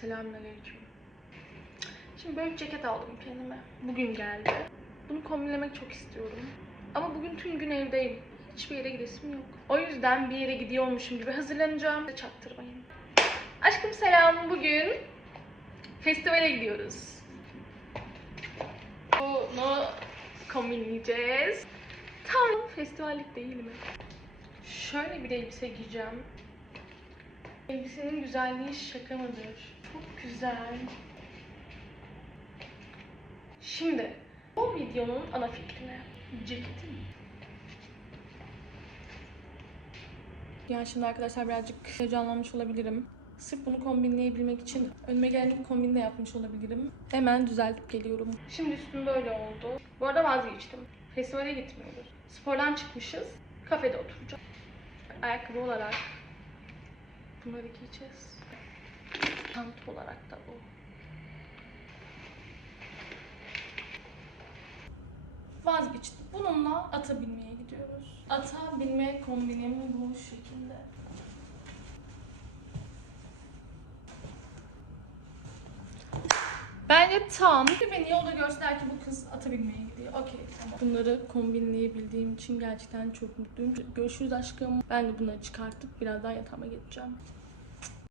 Selamünaleyküm. Şimdi böyle bir ceket aldım kendime. Bugün geldi. Bunu kombinlemek çok istiyorum. Ama bugün tüm gün evdeyim. Hiçbir yere gidesim yok. O yüzden bir yere gidiyormuşum gibi hazırlanacağım. Çaktırmayın. Aşkım selam. Bugün festivale gidiyoruz. Bunu kombinleyeceğiz. Tam festivallik değil mi? Şöyle bir elbise giyeceğim. Elbisenin güzelliği şaka mıdır? Çok güzel. Şimdi bu videonun ana fikrine. Ceketim. Yani şimdi arkadaşlar birazcık heyecanlanmış olabilirim. Sırf bunu kombinleyebilmek için önüme gelen ilk kombini de yapmış olabilirim. Hemen düzeltip geliyorum. Şimdi üstüm böyle oldu. Bu arada vazgeçtim. Festivale gitmiyoruz. Spordan çıkmışız. Kafede oturacağız. Ayakkabı olarak bunları giyeceğiz. Çanta olarak da bu. Vazgeçtim. Bununla ata binmeye gidiyoruz. Ata binme kombinim bu şekilde. Bence tam. Beni yolda göster ki bu kız ata binmeye gidiyor. Okey tamam. Bunları kombinleyebildiğim için gerçekten çok mutluyum. Görüşürüz aşkım. Ben de bunları çıkartıp birazdan yatağıma geçeceğim.